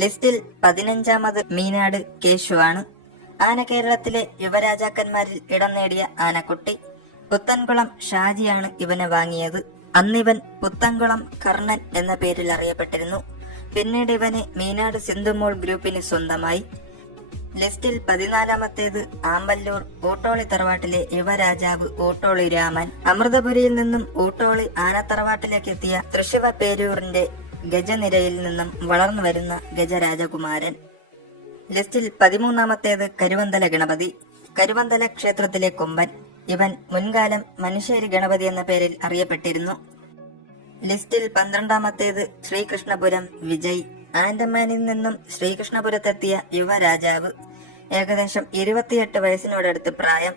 ലിസ്റ്റിൽ പതിനഞ്ചാമത് മീനാട് കേശുവാണ് ആന കേരളത്തിലെ യുവരാജാക്കന്മാരിൽ ഇടം നേടിയ ആനക്കുട്ടി. പുത്തൻകുളം ഷാജിയാണ് ഇവനെ വാങ്ങിയത്. അന്നിവൻ പുത്തൻകുളം കർണൻ എന്ന പേരിൽ അറിയപ്പെട്ടിരുന്നു. പിന്നീട് ഇവന് മീനാട് സിന്ധുമോൾ ഗ്രൂപ്പിന് സ്വന്തമായി. ലിസ്റ്റിൽ പതിനാലാമത്തേത് ആമ്പല്ലൂർ ഊട്ടോളി തറവാട്ടിലെ യുവരാജാവ് ഊട്ടോളി രാമൻ. അമൃതപുരിയിൽ നിന്നും ഊട്ടോളി ആനത്തറവാട്ടിലേക്ക് എത്തിയ തൃശിവ പേരൂറിന്റെ ഗജനിരയിൽ നിന്നും വളർന്നു വരുന്ന ഗജരാജകുമാരൻ. ലിസ്റ്റിൽ പതിമൂന്നാമത്തേത് കരുവന്തല ഗണപതി. കരുവന്തല ക്ഷേത്രത്തിലെ കൊമ്പൻ. ഇവൻ മുൻകാലം മനുഷ്യരി ഗണപതി എന്ന പേരിൽ അറിയപ്പെട്ടിരുന്നു. ലിസ്റ്റിൽ പന്ത്രണ്ടാമത്തേത് ശ്രീകൃഷ്ണപുരം വിജയ്. ആൻഡമാനിൽ നിന്നും ശ്രീകൃഷ്ണപുരത്തെത്തിയ യുവരാജാവ്. ഏകദേശം ഇരുപത്തിയെട്ട് വയസ്സിനോടടുത്ത് പ്രായം.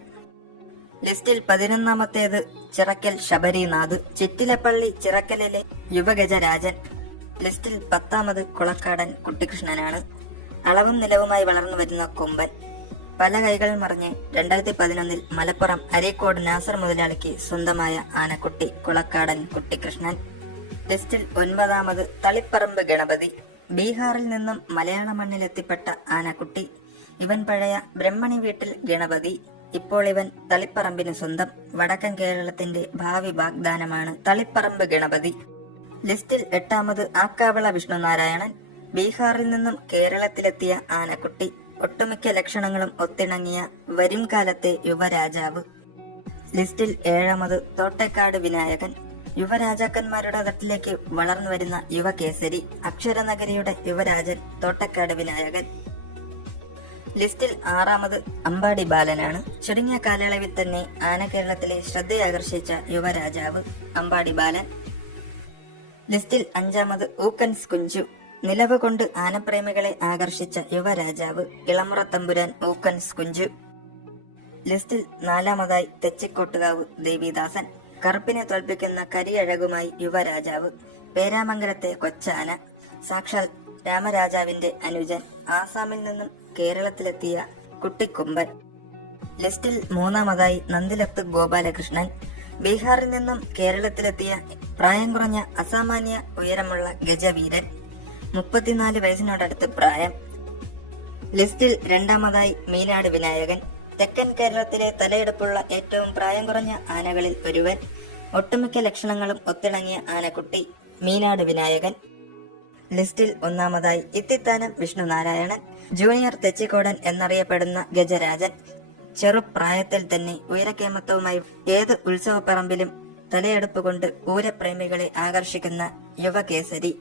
ലിസ്റ്റിൽ പതിനൊന്നാമത്തേത് ചിറക്കൽ ശബരിനാഥ്. ചിറ്റിലപ്പള്ളി ചിറക്കലിലെ യുവഗജരാജൻ. ലിസ്റ്റിൽ പത്താമത് കുളക്കാടൻ കുട്ടികൃഷ്ണനാണ്. അളവും നിലവുമായി വളർന്നു വരുന്ന കൊമ്പൻ. പല കൈകൾ മറിഞ്ഞ് രണ്ടായിരത്തി പതിനൊന്നിൽ മലപ്പുറം അരീക്കോട് നാസർ മുതലാളിക്ക് സ്വന്തമായ ആനക്കുട്ടി കുളക്കാടൻ കുട്ടികൃഷ്ണൻ. ലിസ്റ്റിൽ ഒൻപതാമത് തളിപ്പറമ്പ് ഗണപതി. ബീഹാറിൽ നിന്നും മലയാള മണ്ണിലെത്തിപ്പെട്ട ആനക്കുട്ടി. ഇവൻ പഴയ ബ്രഹ്മണി വീട്ടിൽ ഗണപതി. ഇപ്പോൾ ഇവൻ തളിപ്പറമ്പിന് സ്വന്തം. വടക്കൻ കേരളത്തിന്റെ ഭാവി വാഗ്ദാനമാണ് തളിപ്പറമ്പ് ഗണപതി. ലിസ്റ്റിൽ എട്ടാമത് ആക്കാവിള വിഷ്ണുനാരായണൻ ബീഹാറിൽ നിന്നും കേരളത്തിലെത്തിയ ആനക്കുട്ടി. ഒട്ടുമിക്ക ലക്ഷണങ്ങളും ഒത്തിണങ്ങിയ വരും കാലത്തെ യുവരാജാവ്. ലിസ്റ്റിൽ ഏഴാമത് തോട്ടേക്കാട് വിനായകൻ. യുവരാജാക്കന്മാരുടെ തട്ടിലേക്ക് വളർന്നു വരുന്ന യുവകേസരി. അക്ഷരനഗരിയുടെ യുവരാജൻ തോട്ടക്കാട് വിനായകൻ. ലിസ്റ്റിൽ ആറാമത് അമ്പാടി ബാലനാണ്. ചുരുങ്ങിയ കാലയളവിൽ തന്നെ ആന കേരളത്തിലെ ശ്രദ്ധയാകർഷിച്ച യുവരാജാവ് അമ്പാടി ബാലൻ. ലിസ്റ്റിൽ അഞ്ചാമത് ഊക്കൻസ് കുഞ്ചു. നിലവ് കൊണ്ട് ആനപ്രേമികളെ ആകർഷിച്ച യുവരാജാവ് ഇളമുറ തമ്പുരാൻ ഊക്കൻസ് കുഞ്ചു. ലിസ്റ്റിൽ നാലാമതായി തെച്ചിക്കോട്ടുകാവ് ദേവിദാസൻ. കറുപ്പിനെ തോൽപ്പിക്കുന്ന കരിയഴകുമായി യുവരാജാവ്. പേരാമംഗലത്തെ കൊച്ചാന. സാക്ഷാൽ രാമരാജാവിന്റെ അനുജൻ. ആസാമിൽ നിന്നും കേരളത്തിലെത്തിയ കുട്ടിക്കുമ്പൻ. ലിസ്റ്റിൽ മൂന്നാമതായി നന്ദിലത്ത് ഗോപാലകൃഷ്ണൻ. ബീഹാറിൽ നിന്നും കേരളത്തിലെത്തിയ പ്രായം കുറഞ്ഞ അസാമാന്യ ഉയരമുള്ള ഗജവീരൻ. മുപ്പത്തിനാല് വയസ്സിനോടടുത്ത് പ്രായം. ലിസ്റ്റിൽ രണ്ടാമതായി മീനാട് വിനായകൻ. തെക്കൻ കേരളത്തിലെ തലയെടുപ്പുള്ള ഏറ്റവും പ്രായം കുറഞ്ഞ ആനകളിൽ ഒരുവൻ. ഒട്ടുമിക്ക ലക്ഷണങ്ങളും ഒത്തിണങ്ങിയ ആനക്കുട്ടി മീനാട് വിനായകൻ. ലിസ്റ്റിൽ ഒന്നാമതായി ഇത്തിത്താനം വിഷ്ണുനാരായണൻ ജൂനിയർ തെച്ചിക്കോടൻ എന്നറിയപ്പെടുന്ന ഗജരാജൻ. ചെറുപ്രായത്തിൽ തന്നെ ഉയരക്കേമത്വവുമായി ഏത് ഉത്സവപ്പറമ്പിലും തലയെടുപ്പ് കൊണ്ട് ഊരപ്രേമികളെ ആകർഷിക്കുന്ന യുവകേസരി.